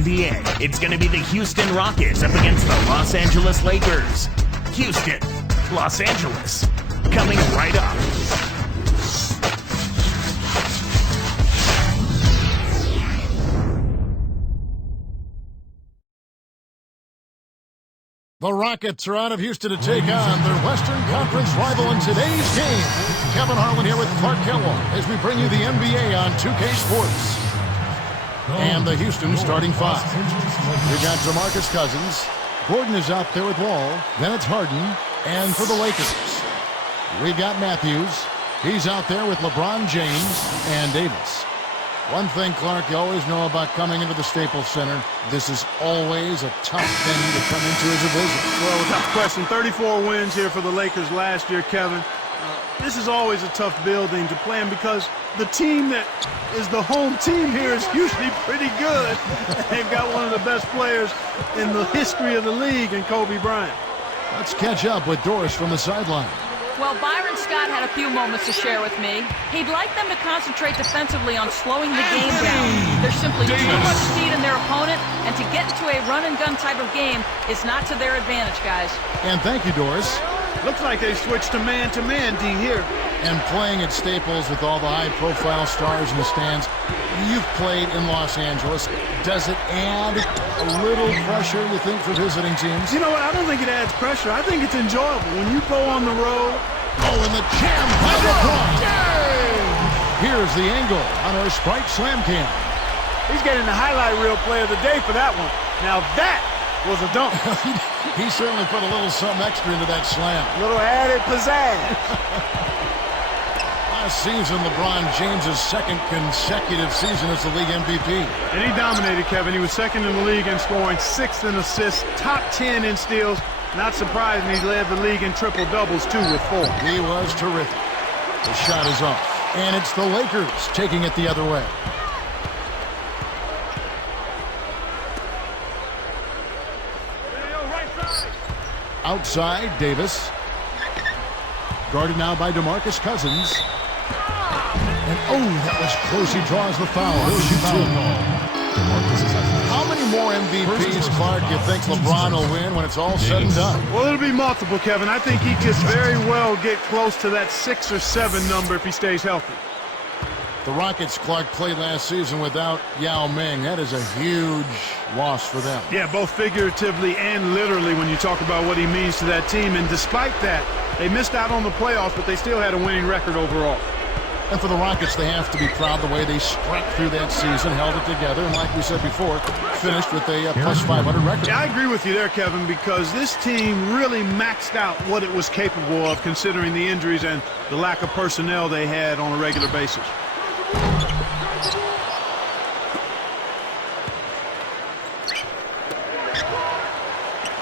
NBA. It's going to be the Houston Rockets up against the Los Angeles Lakers. Houston, Los Angeles, coming right up. The Rockets are out of Houston to take on their Western Conference rival in today's game. Kevin Harlan here with Clark Kellogg as we bring you the NBA on 2K Sports. And the Houston starting five. We got DeMarcus Cousins. Gordon is out there with Wall. Then it's Harden. And for the Lakers, we got Matthews. He's out there with LeBron James and Davis. One thing, Clark, you always know about coming into the Staples Center, this is always a tough thing to come into as a visitor. Well, without question, 34 wins here for the Lakers last year, Kevin. This is always a tough building to play in because the team that is the home team here is usually pretty good. They've got one of the best players in the history of the league in Kobe Bryant. Let's catch up with Doris from the sideline. Well, Byron Scott had a few moments to share with me. He'd like them to concentrate defensively on slowing the game down. There's simply too much speed in their opponent, and to get into a run-and-gun type of game is not to their advantage, guys. And thank you, Doris. Looks like they switched to man-to-man, D, here. And playing at Staples with all the high-profile stars in the stands, you've played in Los Angeles. Does it add a little pressure, you think, for visiting teams? You know what? I don't think it adds pressure. I think it's enjoyable. When you go on the road. Oh, and the jam by LeBron. Here's the angle on our Sprite Slam Cam. He's getting the highlight reel play of the day for that one. Now that was a dunk. He certainly put a little something extra into that slam. A little added pizzazz. Last season, LeBron James' second consecutive season as the league MVP. And he dominated, Kevin. He was second in the league in scoring, sixth in assists, top 10 in steals. Not surprising he led the league in triple-doubles, too, with 4. He was terrific. The shot is off. And it's the Lakers taking it the other way. Outside, Davis. Guarded now by DeMarcus Cousins. And, oh, that was close. He draws the foul. He'll shoot two. How many more MVPs, Clark, you think LeBron will win when it's all said and done? Well, it'll be multiple, Kevin. I think he could very well get close to that 6 or 7 number if he stays healthy. The Rockets, Clark, played last season without Yao Ming. That is a huge loss for them. Yeah, both figuratively and literally when you talk about what he means to that team. And despite that, they missed out on the playoffs, but they still had a winning record overall. And for the Rockets, they have to be proud the way they struck through that season, held it together, and like we said before, finished with a plus 500 record. Yeah, I agree with you there, Kevin, because this team really maxed out what it was capable of considering the injuries and the lack of personnel they had on a regular basis.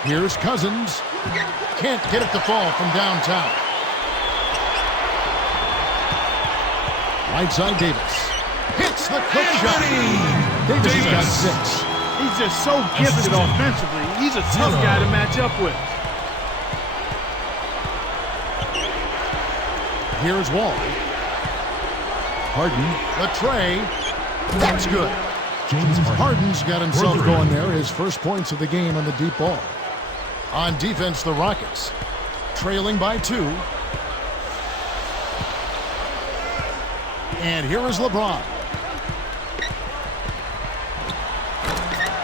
Here's Cousins. Can't get it to fall from downtown. Right side, Davis. Hits the quick shot. Davis has got 6. He's just so gifted offensively. He's a tough guy to match up with. Here's Wall. Harden. The tray. That's good. Harden's got himself going there. His first points of the game on the deep ball. On defense, the Rockets trailing by 2. And here is LeBron.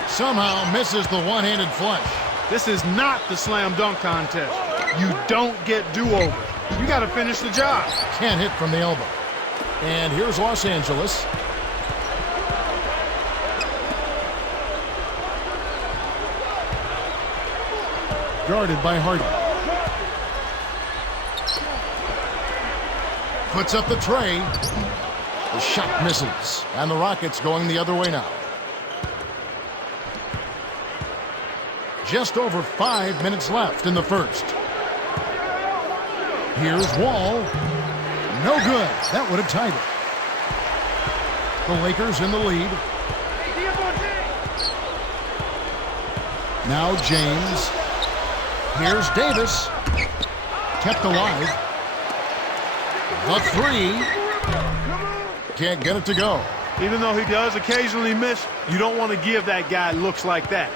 Somehow misses the one-handed flush. This is not the slam dunk contest. You don't get do-overs. You got to finish the job. Can't hit from the elbow. And here's Los Angeles. Guarded by Harden. Puts up the tray. The shot misses. And the Rockets going the other way now. Just over 5 minutes left in the first. Here's Wall. No good. That would have tied it. The Lakers in the lead. Now James. Here's Davis. Kept alive. The 3. Can't get it to go. Even though he does occasionally miss, you don't want to give that guy looks like that.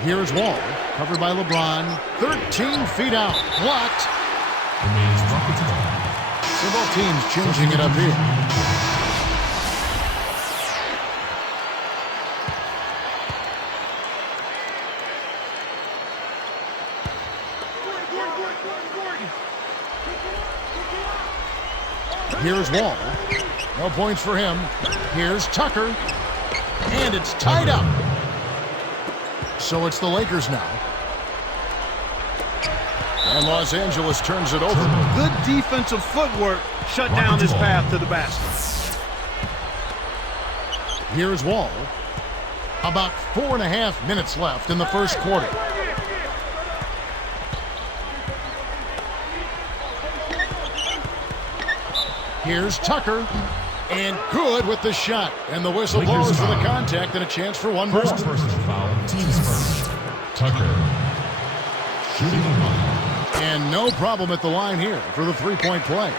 Here's Wall, covered by LeBron. 13 feet out, blocked. Remains Rockets ball. So both teams changing it up here. Here's Wall. No points for him. Here's Tucker. And it's tied up. So it's the Lakers now. And Los Angeles turns it over. Good defensive footwork shut down his path to the basket. Here's Wall. About 4.5 minutes left in the first quarter. Here's Tucker. And good with the shot. And the whistle blows for the contact and a chance for one more. First personal foul. Team's first. Tucker. Shooting the line. And no problem at the line here for the three-point play.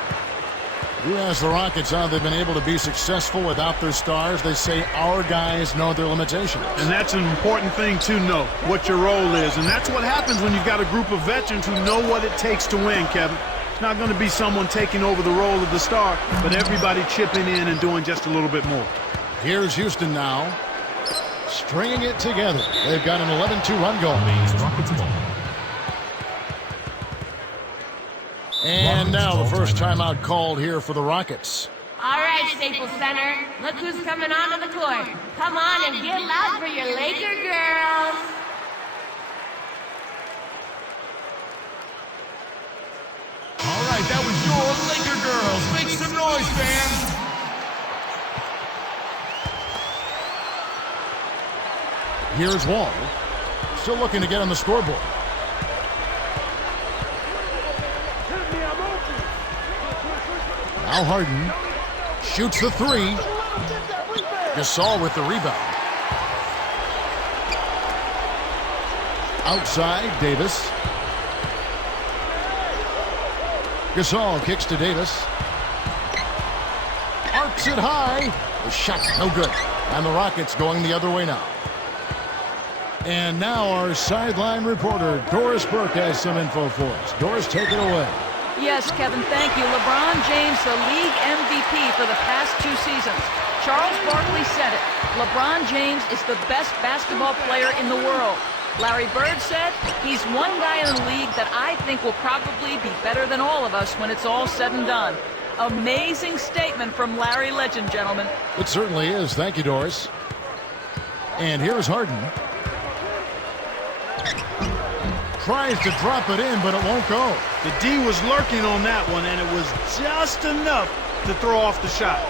You ask the Rockets how they've been able to be successful without their stars. They say our guys know their limitations. And that's an important thing to know, what your role is. And that's what happens when you've got a group of veterans who know what it takes to win, Kevin. It's not going to be someone taking over the role of the star, but everybody chipping in and doing just a little bit more. Here's Houston now, stringing it together. They've got an 11-2 run goal. Remains Rockets ball. And now the first timeout called here for the Rockets. All right, Staples Center. Look who's coming onto the court. Come on and get loud for your Laker girls. All right, that was your Laker girls. Make some noise, fans. Here's Wall, still looking to get on the scoreboard. Now Harden shoots the three. Gasol with the rebound. Outside, Davis. Gasol kicks to Davis. Arcs it high. The shot no good. And the Rockets going the other way now. And now our sideline reporter, Doris Burke, has some info for us. Doris, take it away. Yes, Kevin, thank you. LeBron James, the league MVP for the past 2 seasons. Charles Barkley said it. LeBron James is the best basketball player in the world. Larry Bird said he's one guy in the league that I think will probably be better than all of us when it's all said and done. Amazing statement from Larry Legend, gentlemen. It certainly is. Thank you, Doris. And here's Harden. Tries to drop it in, but it won't go. The D was lurking on that one, and it was just enough to throw off the shot.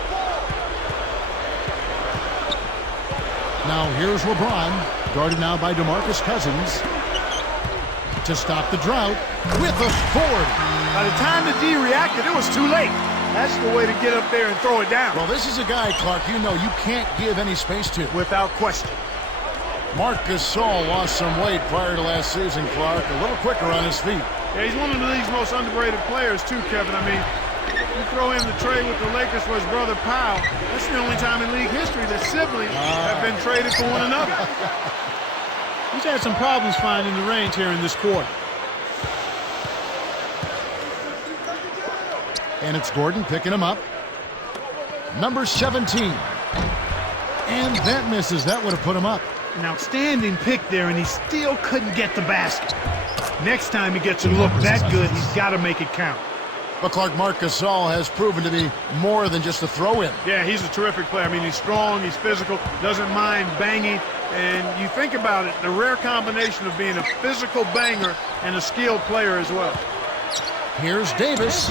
Now here's LeBron, guarded now by DeMarcus Cousins. To stop the drought with authority. By the time the D reacted, it was too late. That's the way to get up there and throw it down. Well, this is a guy, Clark, you know you can't give any space to. Without question. Marc Gasol lost some weight prior to last season, Clark. A little quicker on his feet. Yeah, he's one of the league's most underrated players, too, Kevin. I mean, you throw in the trade with the Lakers for his brother Powell. That's the only time in league history that siblings have been traded for one another. He's had some problems finding the range here in this quarter. And it's Gordon picking him up. Number 17. And that misses. That would have put him up. An outstanding pick there, and he still couldn't get the basket. Next time he gets a look that good, he's got to make it count. But Clark, Marc Gasol has proven to be more than just a throw-in. Yeah, he's a terrific player. I mean, he's strong, he's physical, doesn't mind banging. And you think about it, the rare combination of being a physical banger and a skilled player as well. Here's Davis.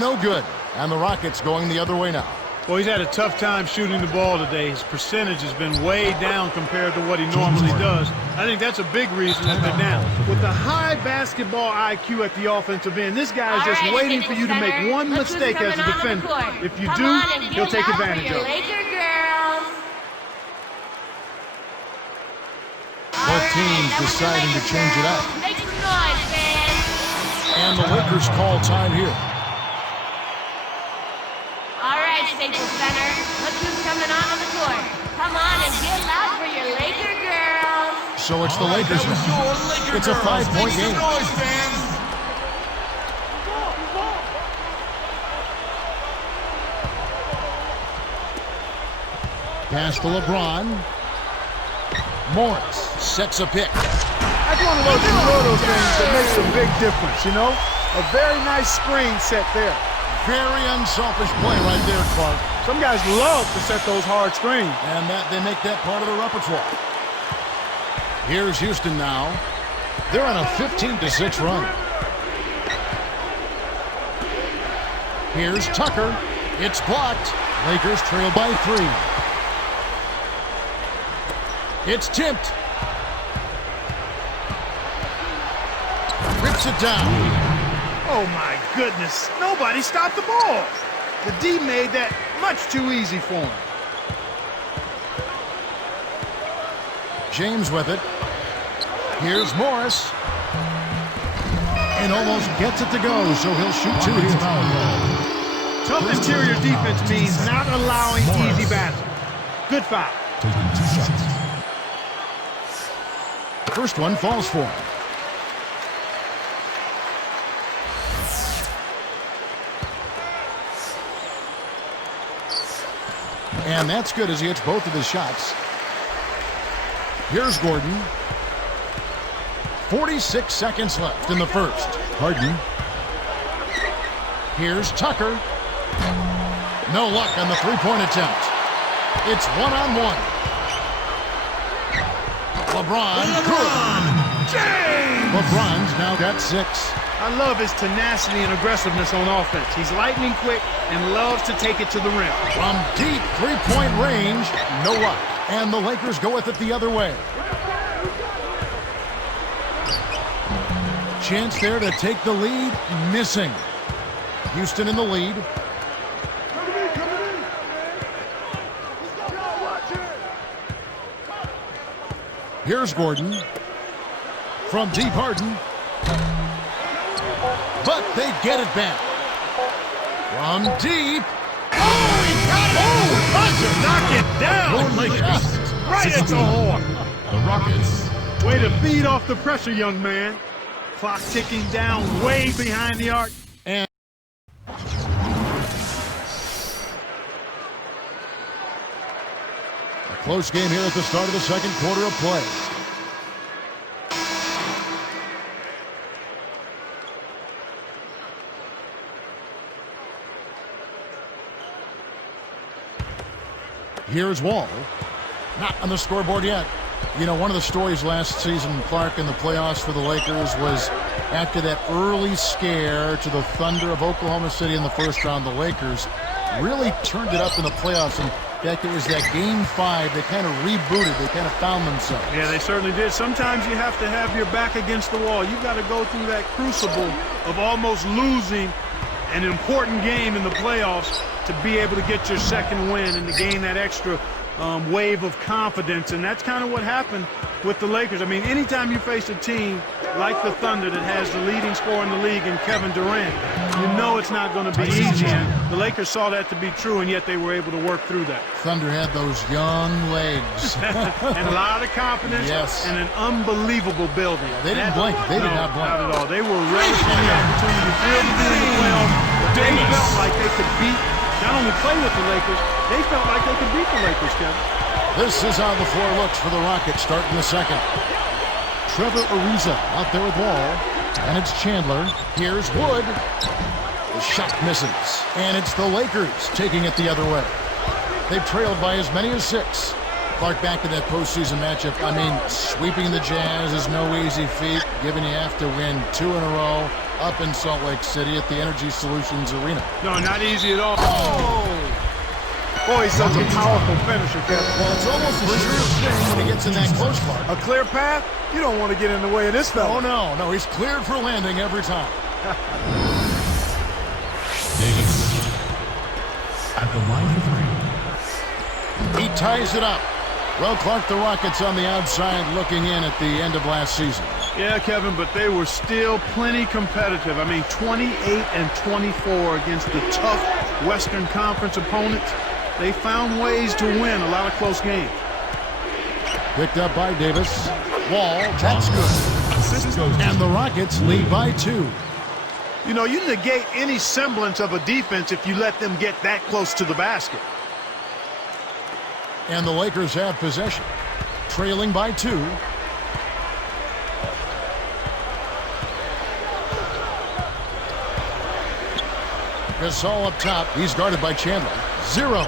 No good. And the Rockets going the other way now. Well, he's had a tough time shooting the ball today. His percentage has been way down compared to what he normally does. I think that's a big reason that they're down. With the high basketball IQ at the offensive end, this guy is just waiting for you to make one mistake as a defender. If you do, he'll take advantage of it. Both teams deciding to change it up. Make some noise, man. And the Lakers call time here. Staples Center. Look who's coming onto the court. Come on and get loud for your Laker girls. So it's the All right, Lakers. that was your Laker It's a girls. 5-point Make some game. noise, fans. Pass to LeBron. Morris sets a pick. That's one of those little things that makes a big difference, you know? A very nice screen set there. Very unselfish play right there, Clark. Some guys love to set those hard screens. And that they make that part of the repertoire. Here's Houston now. They're on a 15-6 run. Here's Tucker. It's blocked. Lakers trail by 3. It's tipped. Rips it down. Oh, my goodness. Nobody stopped the ball. The D made that much too easy for him. James with it. Here's Morris. And almost gets it to go, so he'll shoot 2 here. Tough interior defense means not allowing easy baskets. Good foul. Taking 2 shots. First one falls for him. And that's good as he hits both of his shots. Here's Gordon. 46 seconds left in the first. Harden. Here's Tucker. No luck on the three-point attempt. It's one-on-one. LeBron. James! LeBron's now got 6. I love his tenacity and aggressiveness on offense. He's lightning quick and loves to take it to the rim. From deep three-point range, no luck. And the Lakers go with it the other way. Chance there to take the lead, missing. Houston in the lead. Here's Gordon. From deep, Harden. But they get it back. From deep. Oh, he got it! Oh, Roger, knock it down! Lakers. Right at the horn. The Rockets. Way to feed off the pressure, young man. Clock ticking down way behind the arc. And a close game here at the start of the second quarter of play. Here's Wall. Not on the scoreboard yet. You know, one of the stories last season, Clark, in the playoffs for the Lakers was after that early scare to the Thunder of Oklahoma City in the first round, the Lakers really turned it up in the playoffs. And in fact, it was that Game 5 they kind of rebooted. They kind of found themselves. Yeah, they certainly did. Sometimes you have to have your back against the wall. You've got to go through that crucible of almost losing an important game in the playoffs to be able to get your second win and to gain that extra wave of confidence. And that's kind of what happened with the Lakers. I mean, anytime you face a team like the Thunder that has the leading scorer in the league in Kevin Durant, you know it's not going to be easy. And the Lakers saw that to be true, and yet they were able to work through that. Thunder had those young legs. And a lot of confidence. Yes. And an unbelievable building. They didn't blink. They did not blink. Not at all. They were relishing the opportunity to field the in the playoffs. They felt like they could beat, not only play with the Lakers, they felt like they could beat the Lakers, Kevin. This is how the floor looks for the Rockets starting the second. Trevor Ariza out there with Wall. And it's Chandler. Here's Wood. The shot misses. And it's the Lakers taking it the other way. They've trailed by as many as 6. Clark, back to that postseason matchup. I mean, sweeping the Jazz is no easy feat, given you have to win 2 in a row up in Salt Lake City at the Energy Solutions Arena. No, not easy at all. Oh! Boy, he's such a powerful finisher, Kevin. Well, it's almost a sure thing when he gets in that close part. A clear path? You don't want to get in the way of this fella. Oh, no, he's cleared for landing every time. Davis. At the line for 3. He ties it up. Well, Clark, the Rockets on the outside looking in at the end of last season. Yeah, Kevin, but they were still plenty competitive. I mean, 28 and 24 against the tough Western Conference opponents, they found ways to win a lot of close games. Picked up by Davis. Wall, that's good. And the Rockets lead by 2. You know, you negate any semblance of a defense if you let them get that close to the basket. And the Lakers have possession, trailing by 2. Gasol up top. He's guarded by Chandler. 0.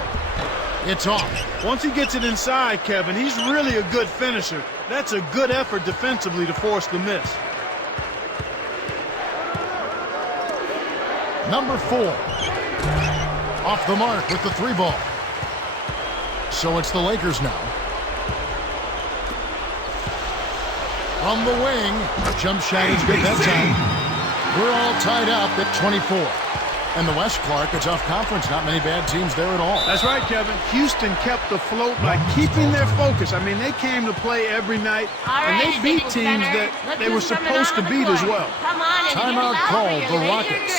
It's off. Once he gets it inside, Kevin, he's really a good finisher. That's a good effort defensively to force the miss. Number 4. Off the mark with the 3 ball. So it's the Lakers now. On the wing. Jump shot is good that time. We're all tied up at 24. And the West, Clark, a tough conference. Not many bad teams there at all. That's right, Kevin. Houston kept afloat by keeping their focus. I mean, they came to play every night, and they beat teams that they were supposed to beat as well. Come on and Timeout called the Rockets.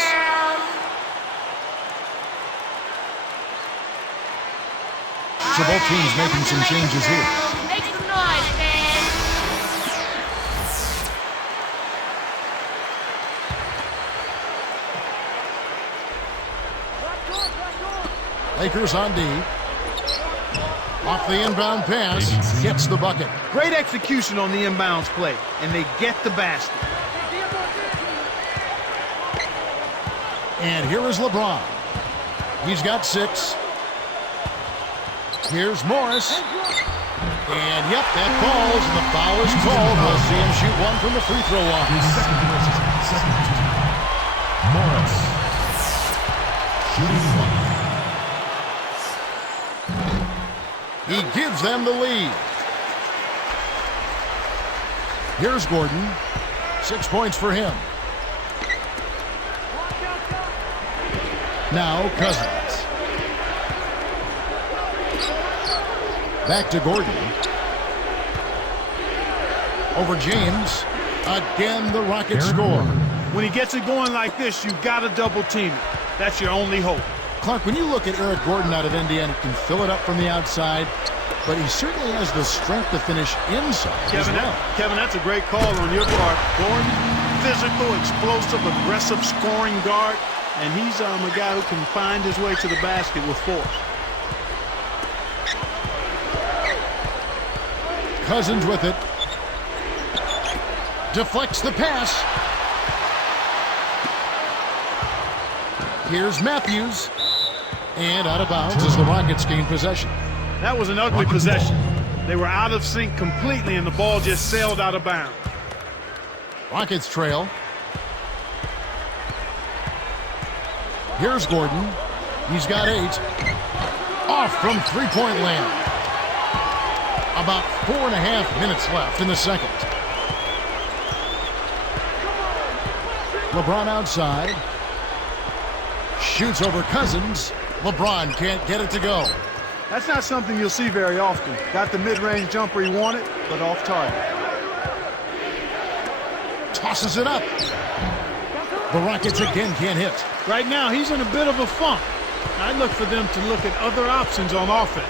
So both teams making some changes here. Make some noise, fans. Lakers on D. Off the inbound pass. Gets the bucket. Great execution on the inbounds play, and they get the basket. And here is LeBron. He's got 6. Here's Morris. And, yep, that falls. The foul is called. We'll see him shoot 1 from the free throw line. Morris. Shooting 1. He gives them the lead. Here's Gordon. 6 points for him. Now Cousins. Back to Gordon. Over James. Again, the Rockets score. When he gets it going like this, you've got to double team it. That's your only hope. Clark, when you look at Eric Gordon out of Indiana, he can fill it up from the outside, but he certainly has the strength to finish inside as well. Kevin, that's a great call on your part. Gordon, physical, explosive, aggressive scoring guard, and he's a guy who can find his way to the basket with force. Cousins with it. Deflects the pass. Here's Matthews. And out of bounds as the Rockets gain possession. That was an ugly possession. They were out of sync completely, and the ball just sailed out of bounds. Rockets trail. Here's Gordon. He's got 8. Off from three-point land. About 4.5 minutes left in the second. LeBron outside. Shoots over Cousins. LeBron can't get it to go. That's not something you'll see very often. Got the mid-range jumper he wanted, but off target. Tosses it up. The Rockets again can't hit. Right now, he's in a bit of a funk. I look for them to look at other options on offense.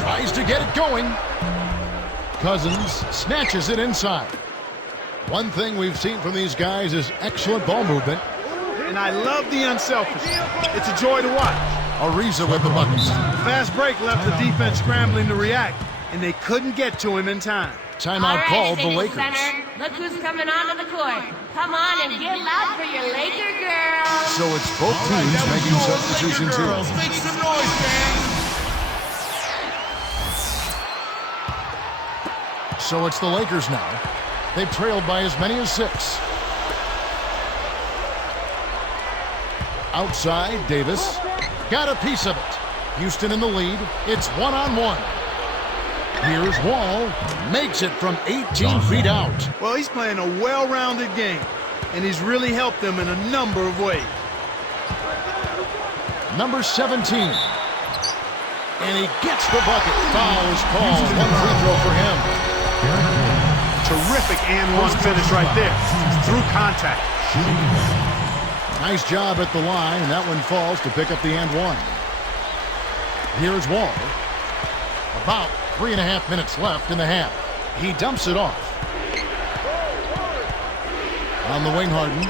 Tries to get it going. Cousins snatches it inside. One thing we've seen from these guys is excellent ball movement. And I love the unselfishness. It's a joy to watch. Ariza with the buckets. Fast break left the defense scrambling to react, and they couldn't get to him in time. Timeout called the Lakers. Center. Look who's coming onto the court. Come on and get loud for your Laker girls. So it's both teams making substitutions here. Make some noise, fans. So it's the Lakers now. They've trailed by as many as 6. Outside, Davis. Got a piece of it. Houston in the lead. It's 1-on-1. Here's Wall. Makes it from 18 feet out. Well, he's playing a well-rounded game, and he's really helped them in a number of ways. Number 17. And he gets the bucket. Foul is called. 1 free throw for him. Terrific and one finish right there. Through contact. Nice job at the line, and that one falls to pick up the and one. Here's Wall. About 3.5 minutes left in the half. He dumps it off. On the wing, Harden.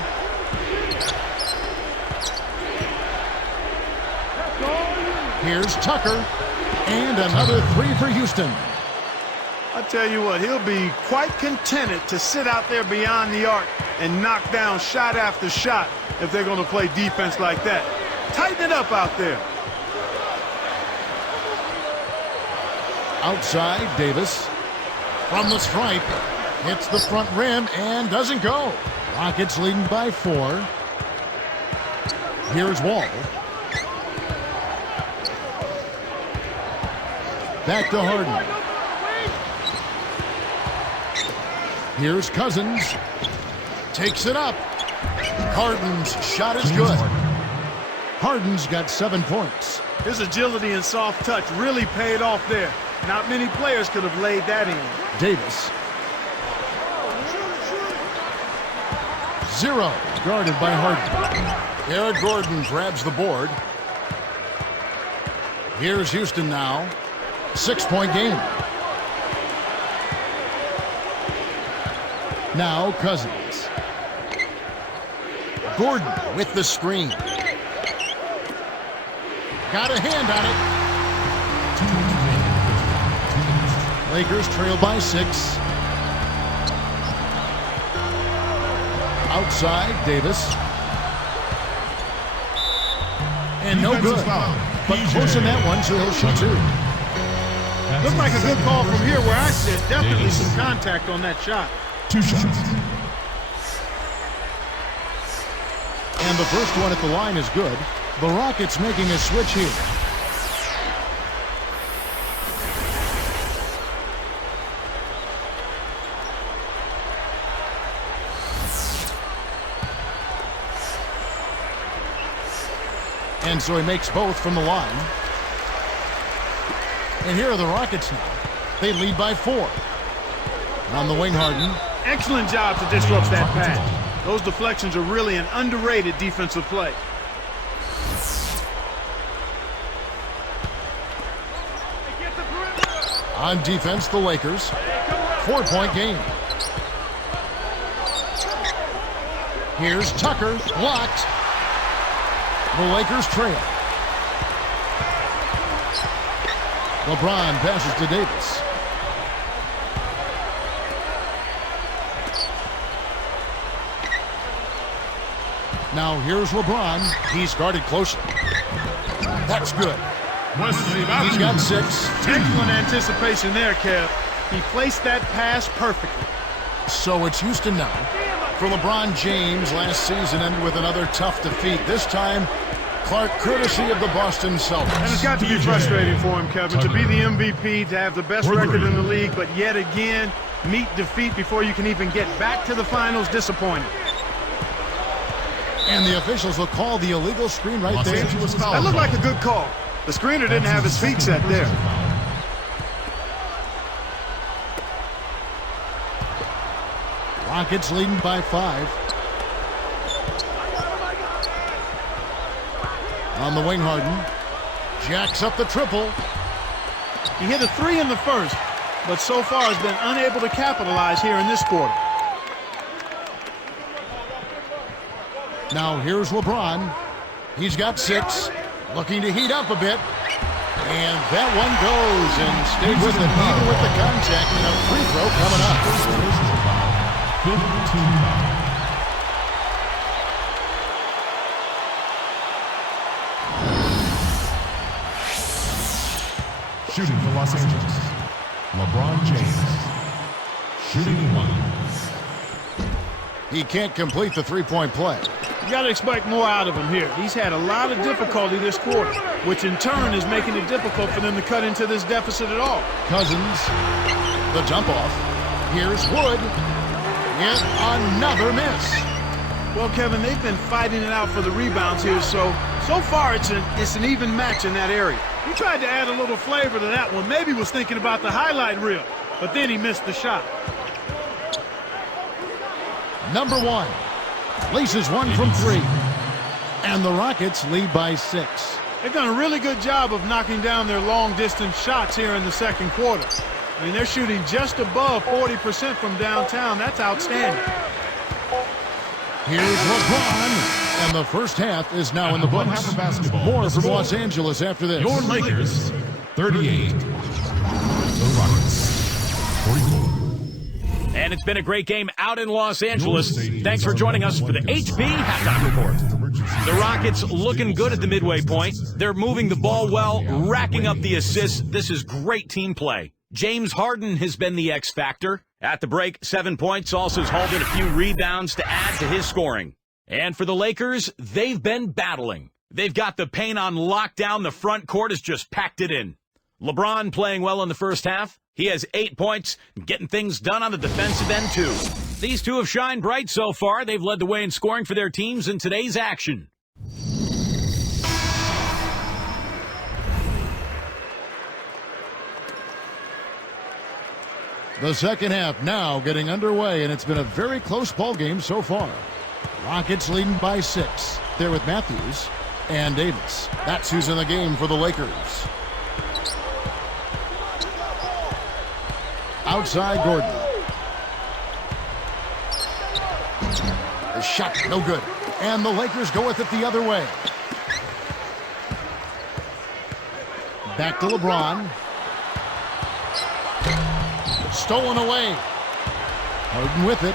Here's Tucker. And another three for Houston. I tell you what, he'll be quite contented to sit out there beyond the arc and knock down shot after shot if they're going to play defense like that. Tighten it up out there. Outside, Davis. From the stripe. Hits the front rim and doesn't go. Rockets leading by 4. Here's Wall. Back to Harden. Here's Cousins. Takes it up. Harden's shot is good. Harden's got 7 points. His agility and soft touch really paid off there. Not many players could have laid that in. Davis. 0. Guarded by Harden. Eric Gordon grabs the board. Here's Houston now. 6-point game. Now Cousins. Gordon with the screen. Got a hand on it. Lakers trail by 6. Outside, Davis. And no good. But close in that one, so he'll shoot 2. Looked like a good call from here where I sit. Definitely some contact on that shot. 2 shots. And the first one at the line is good. The Rockets making a switch here. And so he makes both from the line. And here are the Rockets now. They lead by 4. On the wing, Harden. Excellent job to disrupt that pass. Those deflections are really an underrated defensive play. On defense, the Lakers. 4-point game. Here's Tucker. Blocked. The Lakers trail. LeBron passes to Davis. Now here's LeBron. He's guarded closely. That's good. He's got 6. Excellent anticipation there, Kev. He placed that pass perfectly. So it's Houston now. For LeBron James, last season ended with another tough defeat. This time, Clark, courtesy of the Boston Celtics. And it's got to be frustrating for him, Kevin, to be the MVP, to have the best record in the league, but yet again, meet defeat before you can even get back to the finals. Disappointing. And the officials will call the illegal screen right there. That looked like a good call. The screener didn't have his feet set there. Rockets leading by 5. On the wing, Harden. Jacks up the triple. He hit a 3 in the first, but so far has been unable to capitalize here in this quarter. Now here's LeBron. He's got 6. Looking to heat up a bit. And that one goes and stayed with it even with the contact, and a free throw coming up. 15. Shooting for Los Angeles, LeBron James. Shooting 1. He can't complete the 3-point play. You got to expect more out of him here. He's had a lot of difficulty this quarter, which in turn is making it difficult for them to cut into this deficit at all. Cousins, the dump off. Here's Wood. And another miss. Well, Kevin, they've been fighting it out for the rebounds here, so far it's an even match in that area. He tried to add a little flavor to that one. Maybe was thinking about the highlight reel, but then he missed the shot. Number 1. Laces one from 3. And the Rockets lead by 6. They've done a really good job of knocking down their long-distance shots here in the second quarter. I mean, they're shooting just above 40% from downtown. That's outstanding. Here's LeBron, and the first half is now in the One books. half of basketball. More from Los Angeles after this. Your Lakers, 38. The Rockets, 44. And it's been a great game out in Los Angeles. Thanks for joining us for the HB Halftime Report. The Rockets looking good at the midway point. They're moving the ball well, racking up the assists. This is great team play. James Harden has been the X factor. At the break, 7 points, also has hauled in a few rebounds to add to his scoring. And for the Lakers, they've been battling. They've got the paint on lockdown. The front court has just packed it in. LeBron playing well in the first half. He has 8 points, getting things done on the defensive end, too. These two have shined bright so far. They've led the way in scoring for their teams in today's action. The second half now getting underway, and it's been a very close ball game so far. Rockets leading by 6. There with Matthews and Davis. That's who's in the game for the Lakers. Outside Gordon. The shot, no good. And the Lakers go with it the other way. Back to LeBron. Stolen away. Harden with it.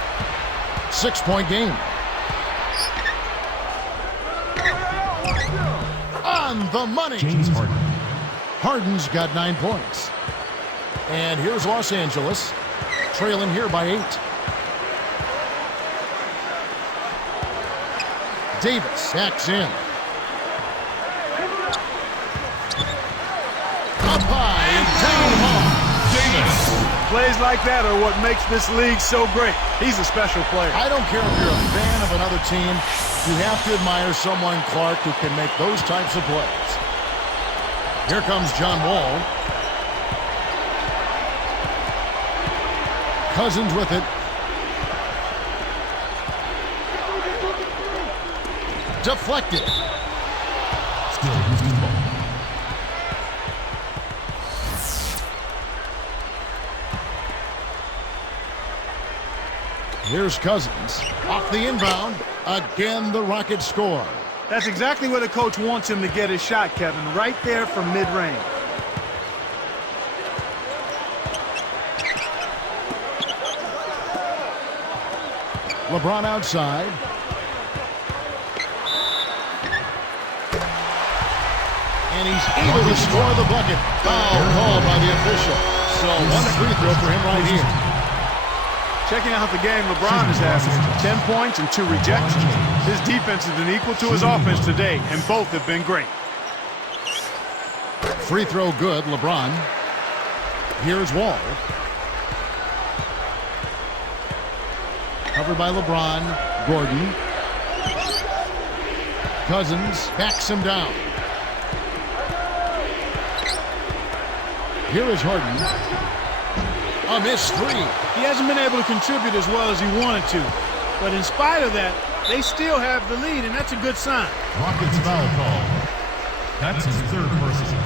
6-point game. On the money. James Harden. Harden's got 9 points. And here's Los Angeles, trailing here by 8. Davis backs in. Up high and down home. Plays like that are what makes this league so great. He's a special player. I don't care if you're a fan of another team. You have to admire someone, Clark, who can make those types of plays. Here comes John Wall. Cousins with it. Deflected. Still Houston ball. Here's Cousins. Off the inbound. Again, the Rockets score. That's exactly where the coach wants him to get his shot, Kevin. Right there from mid-range. LeBron outside. And he's able to score the bucket. Foul called by the official. So one free throw for him right here. Checking out the game LeBron is having. 10 points and 2 rejections. His defense has been equal to his offense today, and both have been great. Free throw good, LeBron. Here's Wall. Covered by LeBron. Gordon. Cousins backs him down. Here is Harden. A missed three. He hasn't been able to contribute as well as he wanted to. But in spite of that, they still have the lead, and that's a good sign. Rockets foul call. That's his third personal.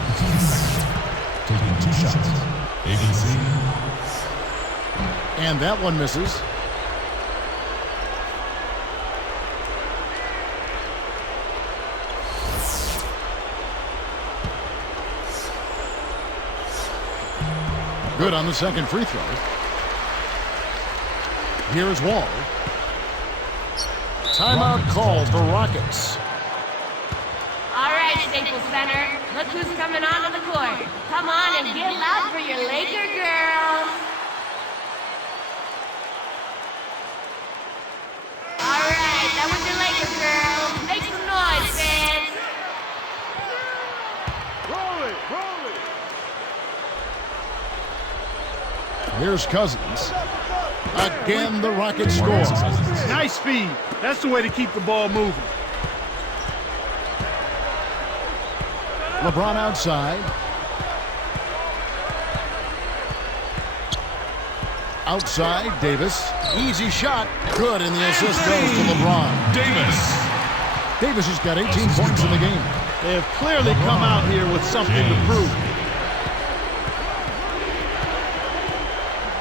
Taking 2 shots. ABC. And that one misses. Good on the second free throw. Here's Wall. Timeout called for Rockets. All right, Staples Center. Look who's coming onto the court. Come on and get loud for your Laker girls. All right, that was your Laker girls. Make some noise, fans. Roll it, roll it. Here's Cousins. Again, the Rockets score. Nice speed. That's the way to keep the ball moving. LeBron outside. Outside, Davis. Easy shot. Good, and the assist goes to LeBron. Davis. Davis has got 18 points in the game. They have clearly come out here with something to prove.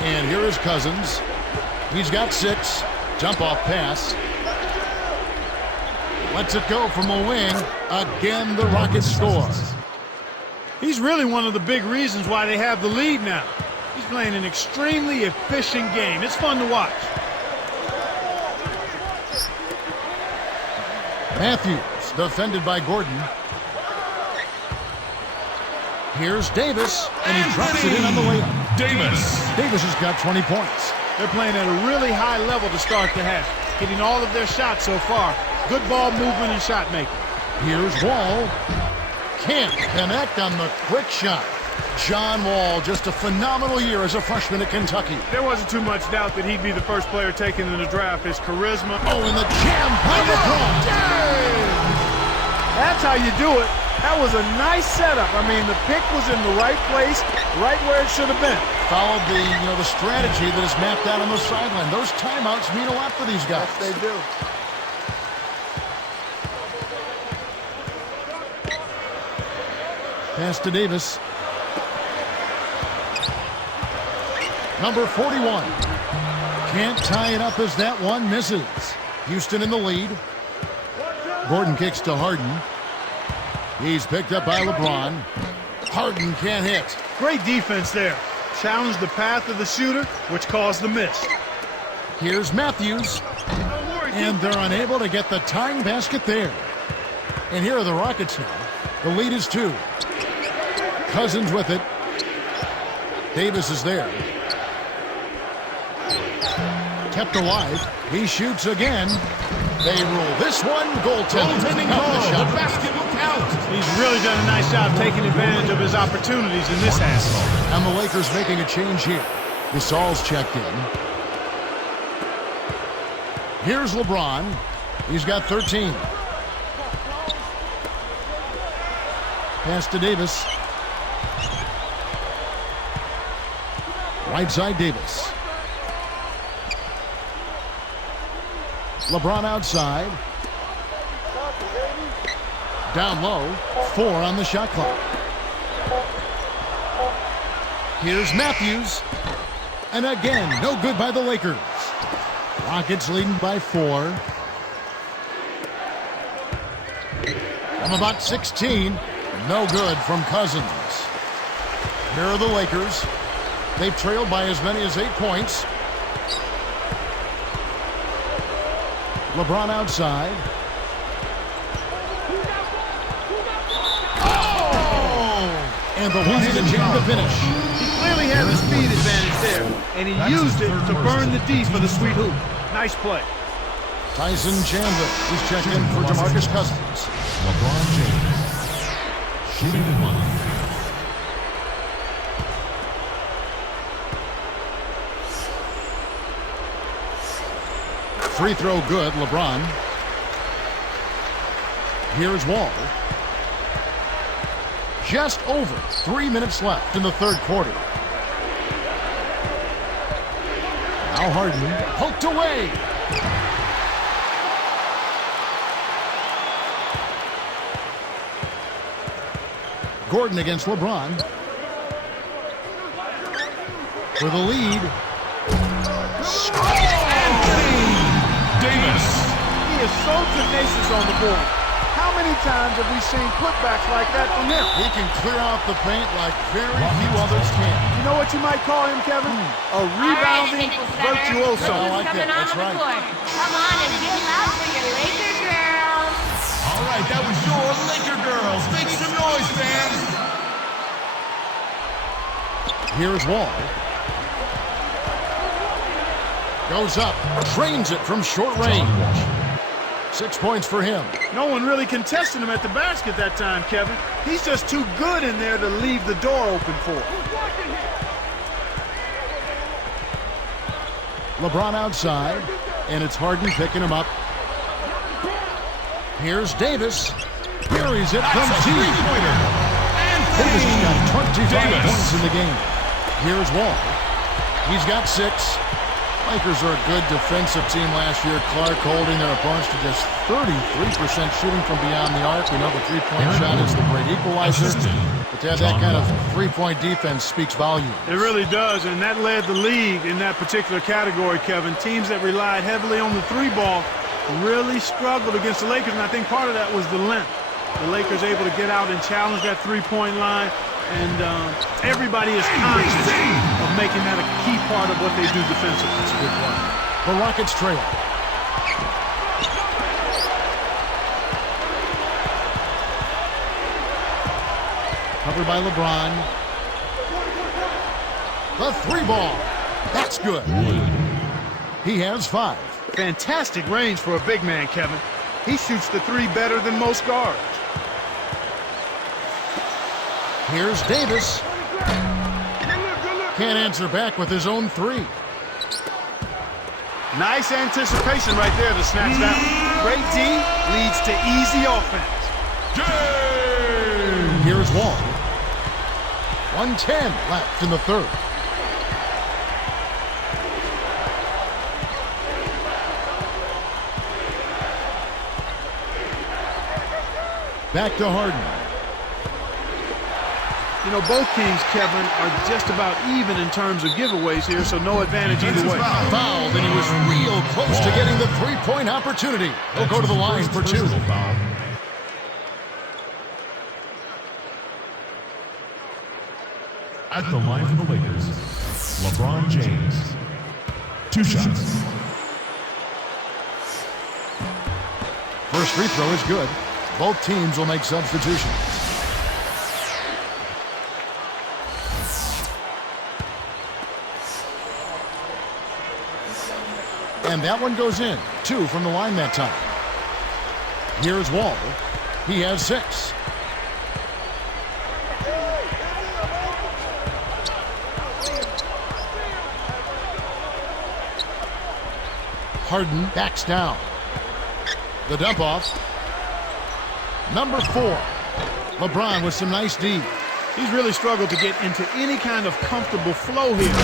And here is Cousins. He's got 6. Jump off pass. Lets it go from the wing. Again, the Rockets score. He's really one of the big reasons why they have the lead now. He's playing an extremely efficient game. It's fun to watch. Matthews, defended by Gordon. Here's Davis, and he drops it in on the layup. Davis. Davis has got 20 points. They're playing at a really high level to start the half, hitting all of their shots so far. Good ball movement and shot making. Here's Wall. Can't connect on the quick shot. John Wall, just a phenomenal year as a freshman at Kentucky. There wasn't too much doubt that he'd be the first player taken in the draft. His charisma. Oh, and the jam by LeBron. That's how you do it. That was a nice setup. I mean, the pick was in the right place, right where it should have been. Followed the strategy that is mapped out on the sideline. Those timeouts mean a lot for these guys. Yes, they do. Pass to Davis. Number 41. Can't tie it up as that one misses. Houston in the lead. Gordon kicks to Harden. He's picked up by LeBron. Harden can't hit. Great defense there. Challenged the path of the shooter, which caused the miss. Here's Matthews. And they're unable to get the tying basket there. And here are the Rockets now. The lead is 2. Cousins with it. Davis is there. Kept alive. He shoots again. They rule this one. Goaltending call. The basket will count. He's really done a nice job taking advantage of his opportunities in this half. And the Lakers making a change here. Gasol's checked in. Here's LeBron. He's got 13. Pass to Davis. Right side Davis. LeBron outside. Down low. 4 on the shot clock. Here's Matthews. And again, no good by the Lakers. Rockets leading by 4. From about 16. No good from Cousins. Here are the Lakers. They've trailed by as many as 8 points. LeBron outside. Oh! And the Washington jam to finish. He clearly had the speed advantage there, and he used it to burn the D for the sweet hoop. Nice play. Tyson Chandler is checked in for DeMarcus Cousins. LeBron James. Shooting the money. Free throw good, LeBron. Here's Wall. Just over 3 minutes left in the third quarter. Now Harden poked away. Gordon against LeBron. For the lead. Davis. He is so tenacious on the board. How many times have we seen putbacks like that from him? He can clear out the paint like very few others can. You know what you might call him, Kevin? A rebounding virtuoso. I like that. That's right. Come on and get loud for your Laker girls. All right, that was your Laker girls. Make some noise, fans. Here's Wall. Goes up, trains it from short range. 6 points for him. No one really contested him at the basket that time, Kevin. He's just too good in there to leave the door open for. LeBron outside, and it's Harden picking him up. Here's Davis. Buries it from deep. Davis has got 25 points in the game. Here's Wall. He's got 6. Lakers are a good defensive team last year. Clark holding their opponents to just 33% shooting from beyond the arc. We know the three-point shot is the great equalizer. But to have that kind of three-point defense speaks volumes. It really does, and that led the league in that particular category, Kevin. Teams that relied heavily on the three ball really struggled against the Lakers, and I think part of that was the length. The Lakers able to get out and challenge that three-point line, and everybody is conscious of making that a key part of what they do defensively. That's a good one. The Rockets trail. Covered by LeBron. The three ball. That's good. He has 5. Fantastic range for a big man, Kevin. He shoots the three better than most guards. Here's Davis. Can't answer back with his own 3. Nice anticipation right there to snatch that one. Great D leads to easy offense. Here's Wall. 1:10 left in the third. Back to Harden. You know, both teams, Kevin, are just about even in terms of giveaways here, so no advantage either way. Fouled, and he was real close to getting the three-point opportunity. He'll go to the line for 2. At the line for the Lakers, LeBron James. 2 shots. First free throw is good. Both teams will make substitutions. And that one goes in. 2 from the line that time. Here's Wall. He has 6. Harden backs down. The dump off. Number 4. LeBron with some nice D. He's really struggled to get into any kind of comfortable flow here. 0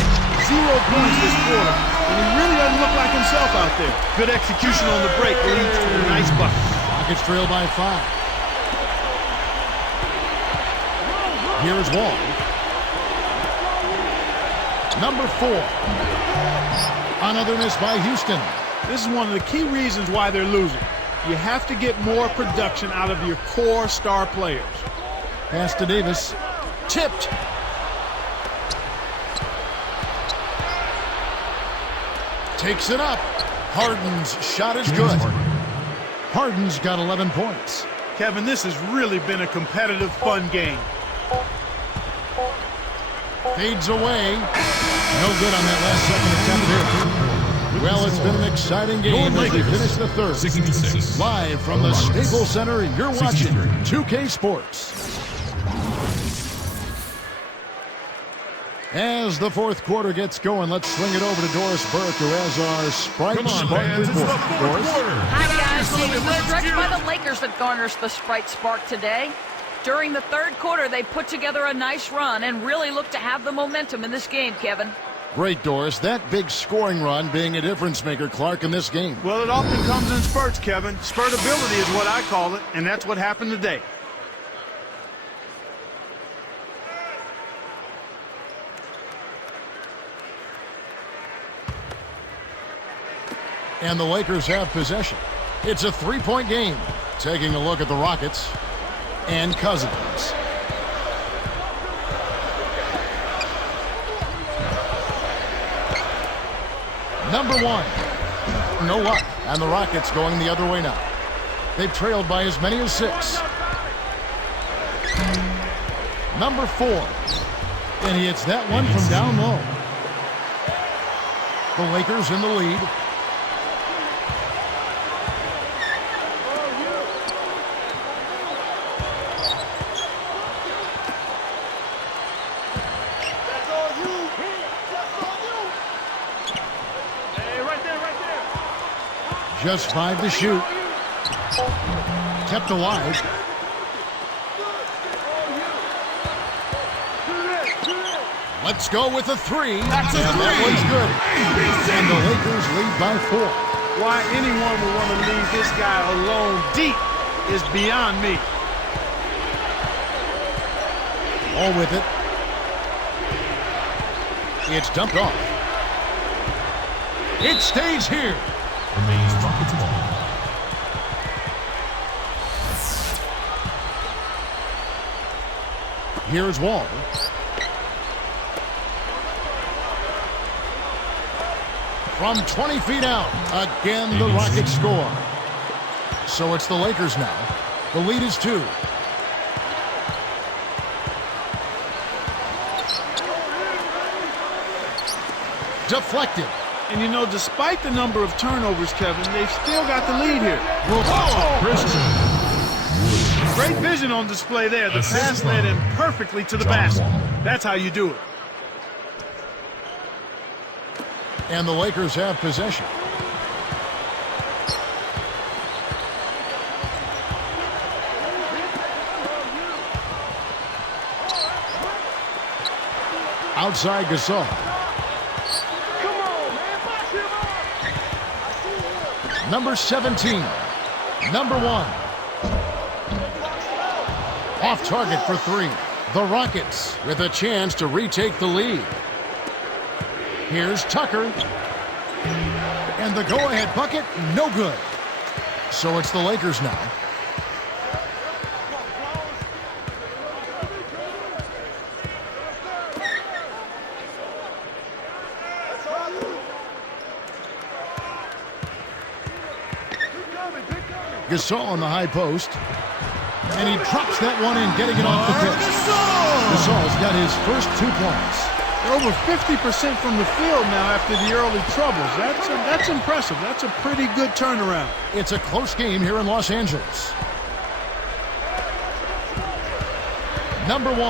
points this quarter, and he really doesn't look like himself out there. Good execution on the break leads to a nice bucket. Rockets trail by 5. Here's Wall. Number 4. Another miss by Houston. This is one of the key reasons why they're losing. You have to get more production out of your core star players. Pass to Davis. Tipped. Takes it up. Harden's shot is good. Harden's got 11 points. Kevin, this has really been a competitive, fun game. Fades away. No good on that last second attempt here. Well, it's been an exciting game as we finish the third. 66. Live from the Staples Center, you're watching 2K Sports. As the fourth quarter gets going, let's swing it over to Doris Burke, who has our Sprite Spark report. Doris? Hi, guys. It was the stretch by the Lakers that garners the Sprite Spark today. During the third quarter, they put together a nice run and really looked to have the momentum in this game, Kevin. Great, Doris. That big scoring run being a difference maker, Clark, in this game. Well, it often comes in spurts, Kevin. Spurtability is what I call it, and that's what happened today. And the Lakers have possession. It's a three-point game. Taking a look at the Rockets and Cousins. Number 1. No luck. And the Rockets going the other way now. They've trailed by as many as 6. Number 4. And he hits that one from down low. The Lakers in the lead. Just 5 to shoot. Kept alive. Let's go with a three. That's a and three. That one's good. And the Lakers lead by 4. Why anyone would want to leave this guy alone deep is beyond me. All with it. It's dumped off. It stays here. Remains Rockets ball. Here's Wall. From 20 feet out, again the Rockets score. So it's the Lakers now. The lead is 2. Deflected. And you know, despite the number of turnovers, Kevin, they've still got the lead here. Christian. Great vision on display there. The Assist pass from led him perfectly to the John basket. Wall. That's how you do it. And the Lakers have possession. Outside Gasol. Number 17. Number 1. Off target for 3. The Rockets with a chance to retake the lead. Here's Tucker. And the go-ahead bucket, no good. So it's the Lakers now. Gasol on the high post. And he drops that one in, getting it off the pitch. Gasol's got his first 2 points. They're over 50% from the field now after the early troubles. That's impressive. That's a pretty good turnaround. It's a close game here in Los Angeles. Number 1.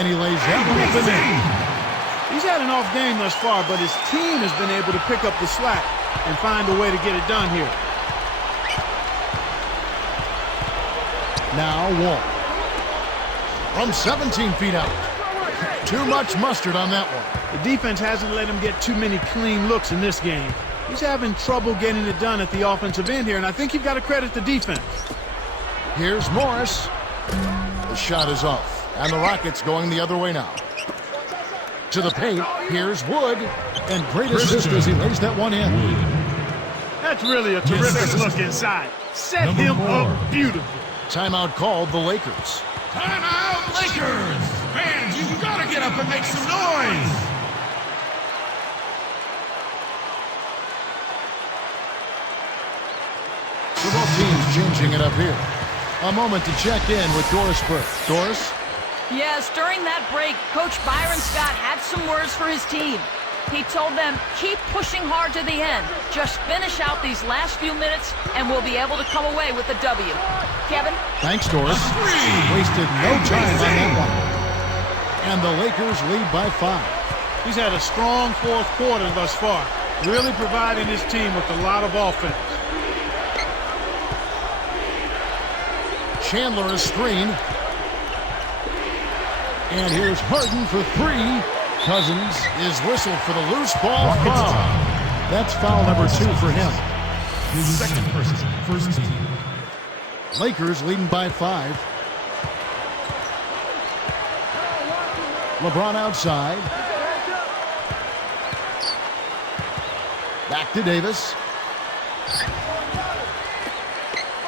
And he lays that one up and in. He's had an off game thus far, but his team has been able to pick up the slack and find a way to get it done here. Now Wall. From 17 feet out. Too much mustard on that one. The defense hasn't let him get too many clean looks in this game. He's having trouble getting it done at the offensive end here, and I think you've got to credit the defense. Here's Morris. The shot is off, and the Rockets going the other way now. To the paint, here's Wood, and great assist as he lays that one in. That's really a terrific look inside. Set him up beautifully. Timeout called the Lakers. Timeout, Lakers! Fans, you gotta get up and make some noise! So both teams changing it up here. A moment to check in with Doris Burke. Doris? Yes, during that break, Coach Byron Scott had some words for his team. He told them, keep pushing hard to the end. Just finish out these last few minutes, and we'll be able to come away with a W. Kevin? Thanks, Doris. Wasted no time on that one. And the Lakers lead by 5. He's had a strong fourth quarter thus far, really providing his team with a lot of offense. Chandler is screened. And here's Harden for 3. Cousins is whistled for the loose ball foul. That's foul number 2 for him. His second person, first team. Lakers leading by 5. LeBron outside. Back to Davis.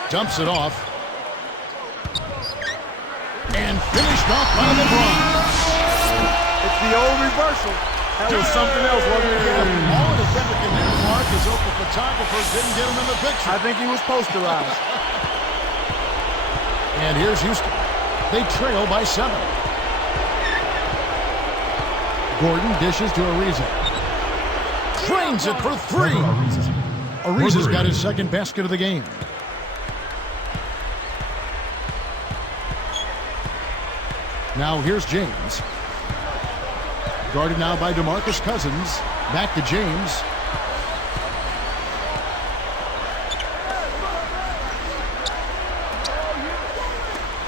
Dumps it off. And finished off by LeBron. It's the old reversal. That was something else, wasn't it? All the defender can do, Mark, is hope the photographer didn't get him in the picture. I think he was posterized. And here's Houston. They trail by 7. Gordon dishes to Ariza. Trains it for 3. Ariza's got his second basket of the game. Now here's James. Guarded now by DeMarcus Cousins. Back to James.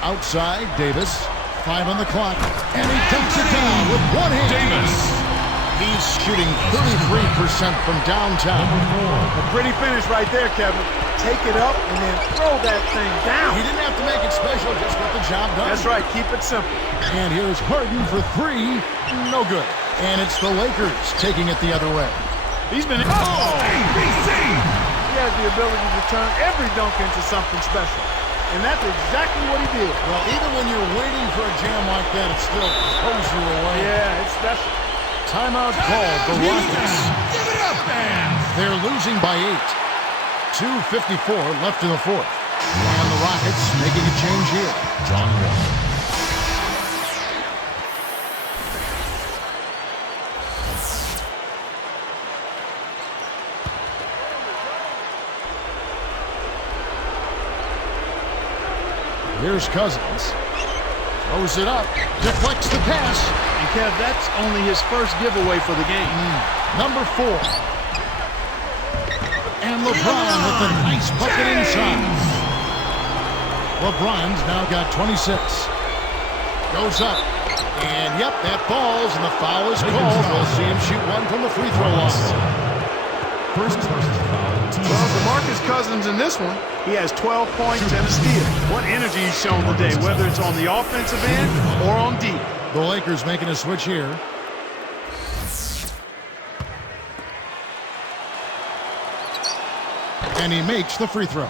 Outside, Davis. 5 on the clock, and he dunks it down with one hand. Davis. He's shooting 33% from downtown. A pretty finish right there, Kevin. Take it up and then throw that thing down. He didn't have to make it special, just get the job done. That's right, keep it simple. And here's Harden for 3. No good. And it's the Lakers taking it the other way. He's been... ABC. He has the ability to turn every dunk into something special. And that's exactly what he did. Well, even when you're waiting for a jam like that, it still pulls you away. Yeah, it's special. Timeout called the Rockets. Give it up, fans. They're losing by 8. 2:54 left in the fourth. And the Rockets making a change here. John Wall. Here's Cousins. Throws it up. Deflects the pass. And Kev, that's only his first giveaway for the game. Number 4. And LeBron with a nice bucket inside. LeBron's now got 26. Goes up. And yep, that falls, and the foul is called. We'll see him shoot one from the free throw line. First personal foul. Well, DeMarcus Cousins in this one, he has 12 points and a steal. What energy he's shown today, whether it's on the offensive end or on D. The Lakers making a switch here. And he makes the free throw.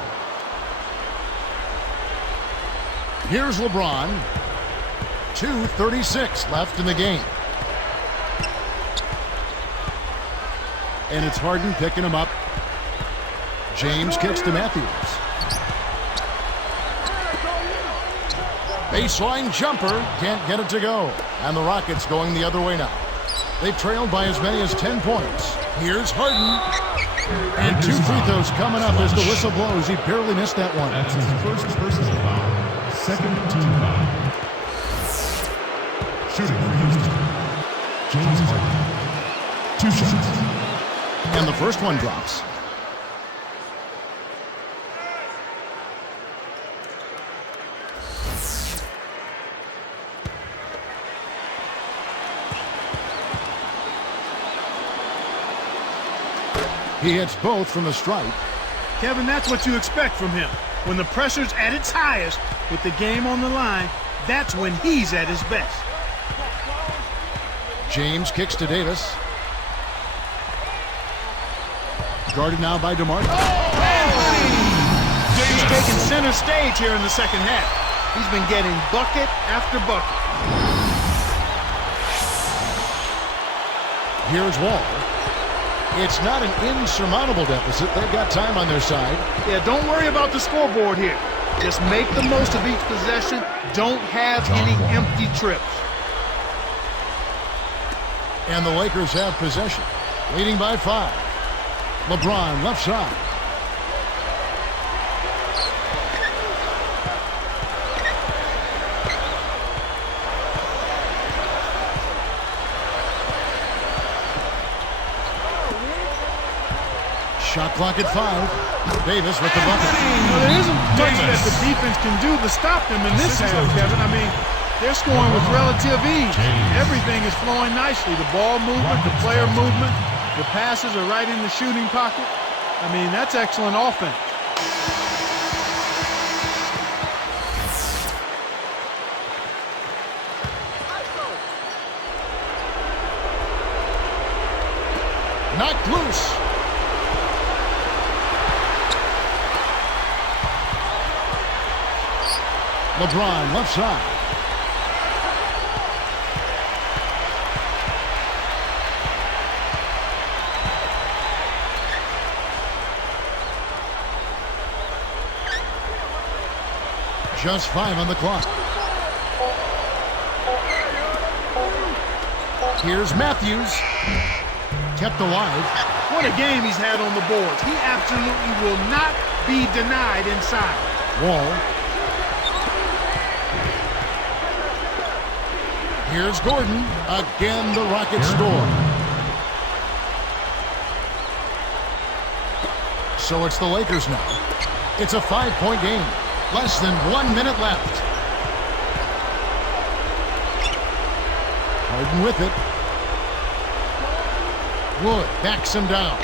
Here's LeBron. 2:36 left in the game. And it's Harden picking him up. James kicks to Matthews. Baseline jumper. Can't get it to go. And the Rockets going the other way now. They've trailed by as many as 10 points. Here's Harden. And 2 free throws coming up as the whistle blows. He barely missed that one. That's his first personal foul. Second team foul. Shooting for Houston. James Harden. 2 shots. And the first one drops. He hits both from the stripe. Kevin, that's what you expect from him. When the pressure's at its highest, with the game on the line, that's when he's at his best. James kicks to Davis. Guarded now by DeMarcus. He's taking center stage here in the second half. He's been getting bucket after bucket. Here's Wall. It's not an insurmountable deficit. They've got time on their side. Yeah, don't worry about the scoreboard here. Just make the most of each possession. Don't have any empty trips. And the Lakers have possession, leading by 5. LeBron left side. Shot clock at 5. Davis with the bucket. Well, there isn't much that the defense can do to stop them in this half, Kevin. I mean, they're scoring with relative ease. Everything is flowing nicely. The ball movement, the player movement, the passes are right in the shooting pocket. I mean, that's excellent offense. Knocked loose. LeBron left side. Just 5 on the clock. Here's Matthews. Kept alive. What a game he's had on the boards. He absolutely will not be denied inside. Wall. Here's Gordon. Again, the Rockets score. So it's the Lakers now. It's a 5-point game. Less than 1 minute left. Harden with it. Wood backs him down.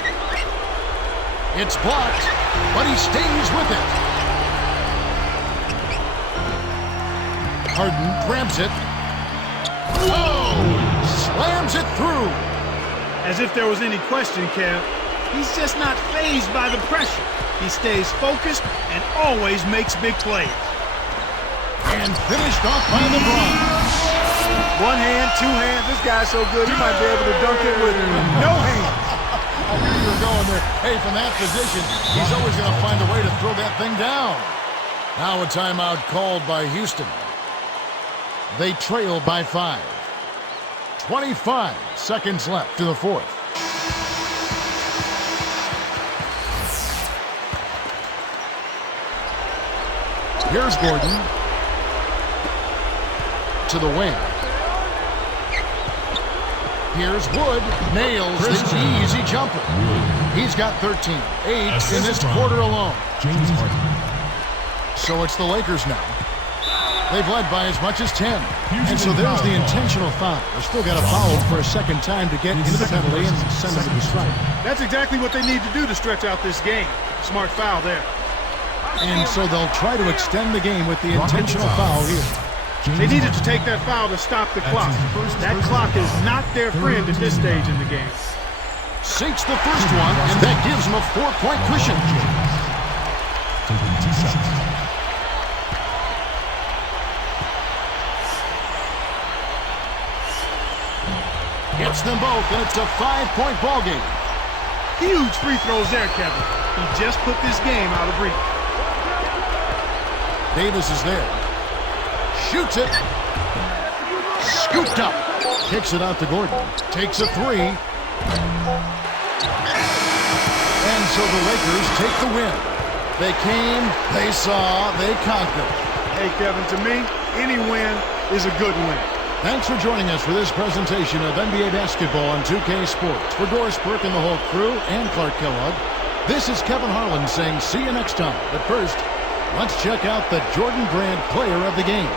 It's blocked, but he stays with it. Harden grabs it. Oh! Slams it through. As if there was any question, Kev, he's just not fazed by the pressure. He stays focused and always makes big plays. And finished off by LeBron. One hand, two hands. This guy's so good, he might be able to dunk it with no hands. I knew you were going there. Hey, from that position, he's always going to find a way to throw that thing down. Now a timeout called by Houston. They trail by 5. 25 seconds left to the fourth. Here's Gordon. To the wing. Here's Wood. Nails the easy jumper. He's got 13. 8 in this quarter alone. James Harden. So it's the Lakers now. They've led by as much as 10. And so there's the intentional foul. They've still got to foul him for a second time to get into the penalty and send him to the strike. That's exactly what they need to do to stretch out this game. Smart foul there. And so they'll try to extend the game with the intentional foul here. They needed to take that foul to stop the clock. That clock is not their friend at this stage in the game. Sinks the first one, and that gives him a 4-point cushion. Taking 2 shots. Gets them both, and it's a 5-point ball game. Huge free throws there, Kevin. He just put this game out of reach. Davis is there. Shoots it. Scooped up. Kicks it out to Gordon. Takes a 3. And so the Lakers take the win. They came, they saw, they conquered. Hey, Kevin, to me, any win is a good win. Thanks for joining us for this presentation of NBA basketball on 2K Sports. For Doris Burke and the whole crew and Clark Kellogg, this is Kevin Harlan saying see you next time. But first, let's check out the Jordan Brand Player of the Game.